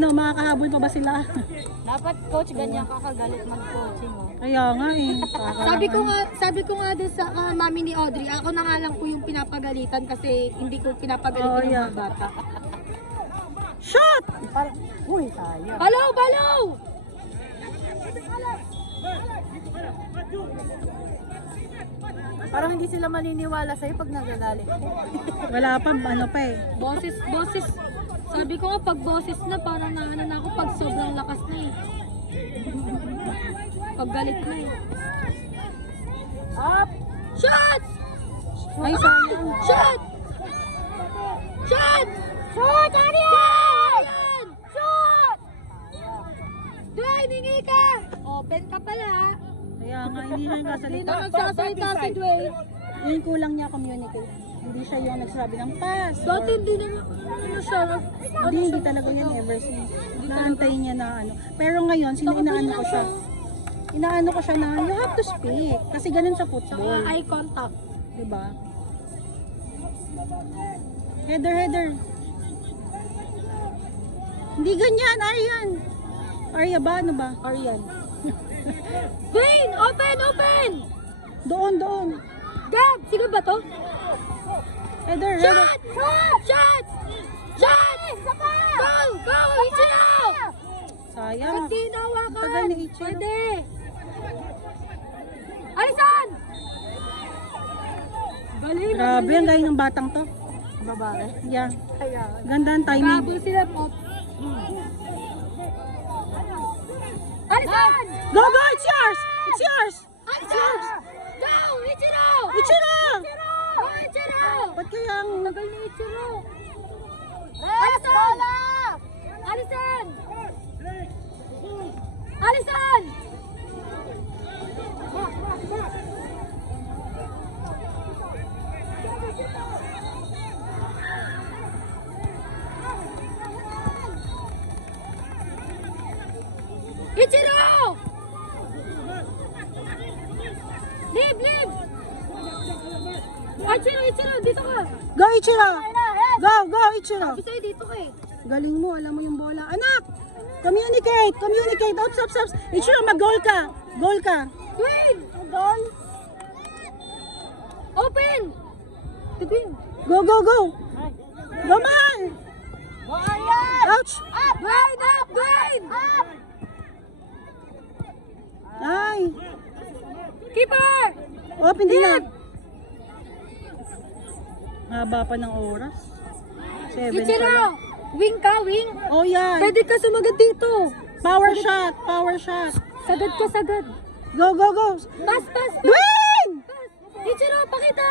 Ano, makakahabol pa ba sila? Dapat coach, ganyan kakagalit mag-coaching. Oh. Kaya nga eh. Sabi ko nga din sa mami ni Audrey, ako na nga lang po yung pinapagalitan kasi hindi ko pinapagalitan yung mga bata. Shot! Uy, sayang. Balaw! Balaw! Parang hindi sila maniniwala sa'yo pag nagagalit. Wala pa, ano pa eh. Boses. Sabi ko nga pag boses na, parang naano na ako pag sobrang lakas na eh. Pag galit na eh. Up! Shot! Ay, sayang. Shot! Shot! Shoot! Arian! Shot! Dwayne, hingi ka! Open ka pala. Kaya nga, hindi na Hindi nagsasalita. na nagsasalita si Dwayne. Yung kulang niya communicate. Hindi siya yung nagsasabi ng pass. Dati hindi na siya. Hindi talaga yan ever since. Naantay niya na ano. Pero ngayon, inaano ko siya. Inaano ko siya na, you have to speak. Kasi ganun sa football. Eye contact. Diba? Header. Hindi ganyan, Aryan. Arya ba? Ano ba? Arian. Dwayne, open! Doon. Gab, sino ba to? Header. Shot! Go! Ichiro! Sayang. Ba't di nawakan? Tagal ni Ichiro. Pwede. Alisan! Galing. Grabe, ang galing ng batang to. Babae. Yeah. Kaya. Ganda ang timing. Grabe sila po. Alisan! Go! It's yours! It's yours! Alisan! Go! Ichiro! Ichiro! Go, Ichiro! Ba't kaya ang... Tagal ni Ichiro. Alisan! Alisan! Alisan! Ichiro! Leave! Ichiro, dito ka. Go, Ichiro! Go, Ichiro! Sabi sa'yo, dito ka eh. Galing mo, alam mo yung bola. Anak! Communicate! Ops! Ichiro, mag-goal ka! Goal ka! Dwayne! Goal! Open! Dwayne! Go! Go, man! Go, Arian! Ouch! Dwayne, up! Dwayne! Ay! Keeper! Open din na! Haba pa ng oras. 7 pa Ichiro! lang. Wing ka, wing! Oh, yan! Pwede ka sumagat dito! Power shot! Sagad ka, sagad! Go! Pass! Win! Ichiro, pakita!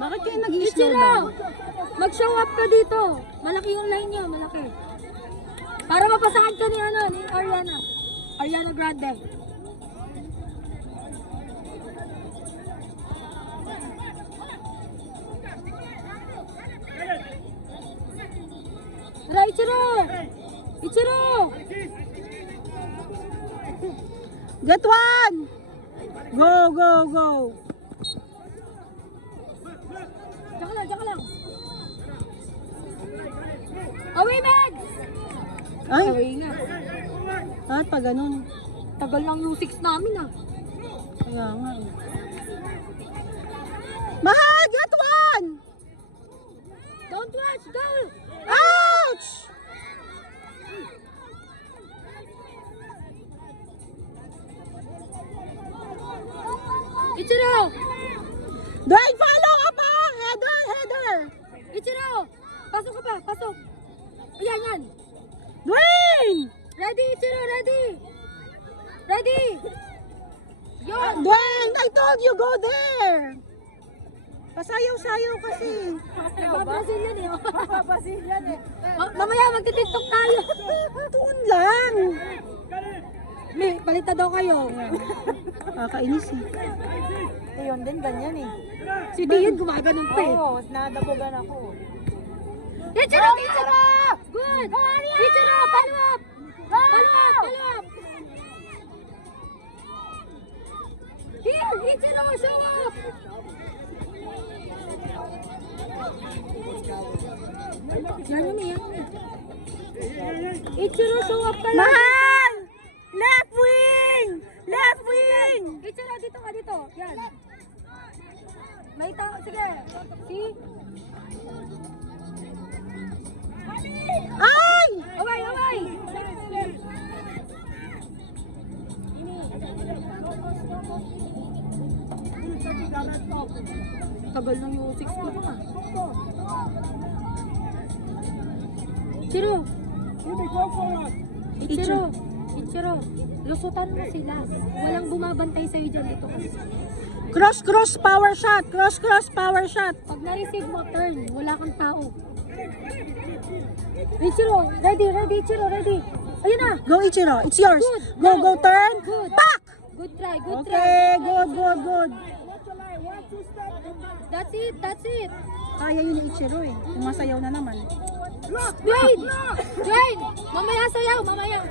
Bakit kayo nag-i-slow Ichiro! down? Mag-show up ka dito! Malaki yung line niyo, malaki. Para mapasahan ka ni Ariana Grande. Tara, Ichiro! Get one! Go! Tsaka lang. Away, Megs! Ay, Away nga. pa ganun. Tagal lang yung 6 namin ah. Kaya nga. Mahal! Get one! Don't watch, go! Ouch! Ichiro! Dwayne, follow up ah! Header! Ichiro! Pasok ka pa, pasok! Yan! Dwayne! Ready, Ichiro, ready! Ready! Yun! Dwayne, I told you go there! Pasayaw-sayaw kasi. Nagbabrasil yan eh. Papasil yan eh. Mamaya magtitiktok tayo. Doon lang. May, palita daw kayo. Kakainis eh. Yun din, ganyan eh. Si Dian gumaganon pa eh. Oo, nadabugan ako. Ichiro! Good! Ichiro, follow up! Here, Ichiro, show up! Yan yun, yan. Ichiro, show up ka lang. Mahal! Left wing! Left wing! Ichiro, dito ka, dito. Yan. May tao, sige. See? Ay! Away, away! Tagal ng yung 6 ko pa. Ichiro! Ichiro! Ichiro! Lusutan mo sila. Walang bumabantay sa'yo dyan dito kasi. Cross power shot! Cross power shot! Pag na-receive mo, turn. Wala kang tao. Ichiro! Ready, Ichiro, ready! Ayun na! Go Ichiro, it's yours! Good. Go, turn! Good. Pak! Good try, good try. Okay, good. That's it. Kaya yun ni Ichiro eh. Sumasayaw na naman. Dwayne! Dwayne! Mamaya sayaw, mamaya.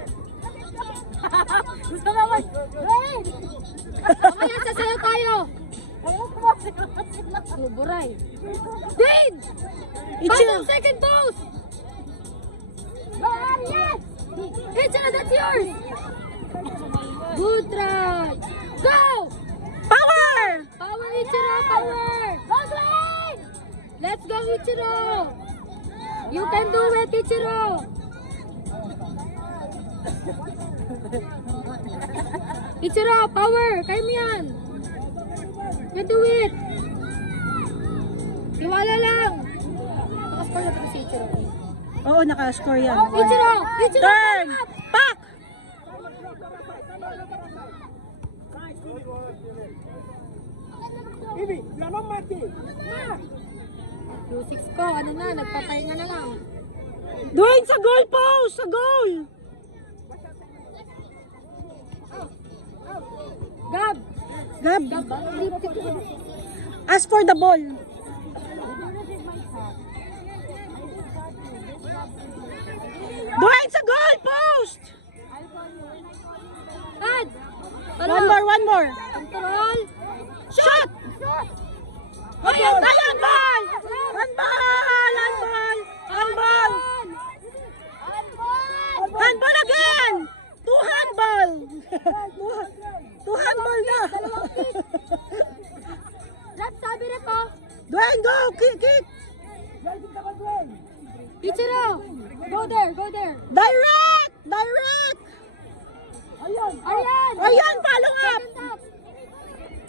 Dwayne! Mamaya sasayaw tayo. Buray. Dwayne! Ichiro! Pasok second post! Ichiro, that's yours! Good try! Go! Power! Power, Ichiro, power! Go, Dwayne! Let's go, Ichiro! You can do it, Ichiro! Ichiro, power! Kaya mo yan! You can do it! Tiwala lang! Nakascore na si Ichiro. Oo, naka-score yan. Ichiro! Ichiro! Turn! Pak! Yung 6 ko, ano na, nagpapahinga na lang. Dwayne, sa goal post! Sa goal! Gab! Gab, Gab ba? ask for the ball. Dwayne, sa goal post! Ad! One more. Control! Shot! Ayun! Ayun, ball! Handball! Handball again! Two handball! Two handball na! Rap, sabi na po! Dwayne, go! Kick! Ichiro! Go there! Direct! Aryan! Ayan, follow up!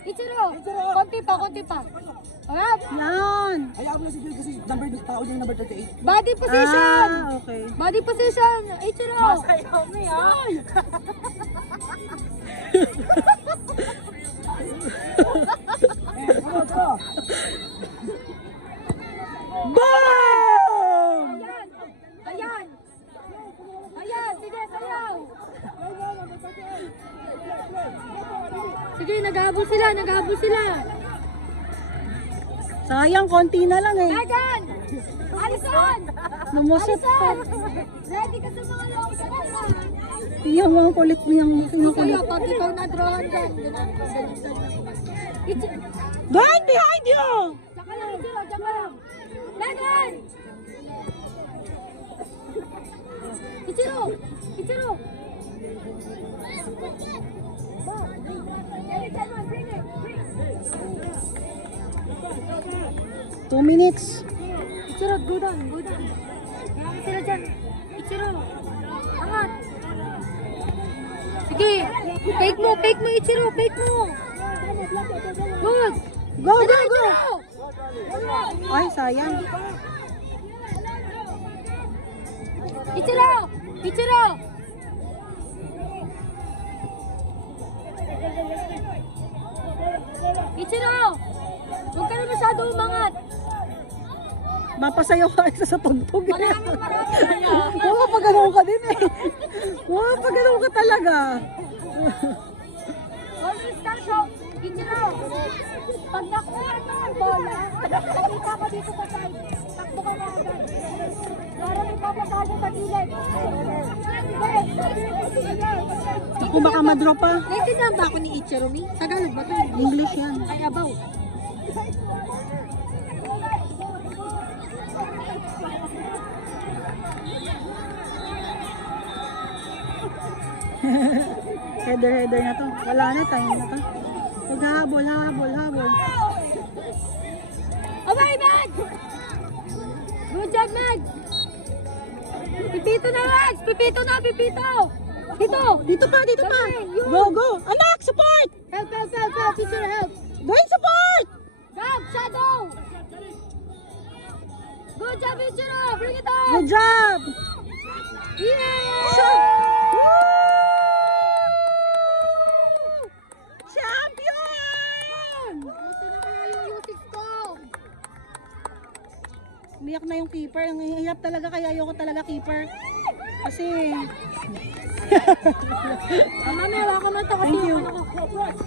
Second up! Ichiro! Konti pa. Rap! Yan! Hayaan mo na si Joy kasi number tao niya yung number 38. Body position! Okay. Body position! Ichiro! Boom! Ayan! Sige, sayaw! Sige, naghahabol sila! Sayang, konti na lang eh. Megan! Alison! Lumusot pa. Ready ka sa mga long shot na? Yung mga kulit niyang Sa'yo, kulit. pag ikaw na-drawan dyan. Dwayne, behind you! Tsaka lang, Ichiro, tsaka lang. Megan! Ichiro! 2 minutes. Ichiro, go down. Marami sila dyan. Ichiro, angat. Sige, fake mo, Ichiro, fake mo. Good. Go! Ichiro! Ay, sayang. Ichiro! Ichiro! Huwag ka na masyado umangat. Mapasayaw ka isa sa tugtog. Marami. Oo, pag ganun ka din eh. Oo, pag ganun ka talaga. Always stand up. Ichiro! Pag nakuha ka ng bola, nakita ka dito sa side. Takbo ka na agad. Para may papasado sa gilid. Ako baka madrop pa. Naintindihan ba ako ni Ichiro, Mi? Tagalog ba ito? English yan. Ay, abaw. Header na to. Wala na, time na to. Habol. Okay, Meg! Good job, Meg! Pipito na, Meg! Pipito! Dito pa. Go. Anak, support! Help! Teacher, help! Going support! Gab, shadow! Good job, Ichiro! Bring it up! Good job! Yeah! Shot! Champion! Gusto na kaya yung U6 ko? Umiyak na yung keeper. Ang hirap talaga kaya ayoko talaga keeper. Kasi... Mami, wala ka na ito kasi Thank you. yung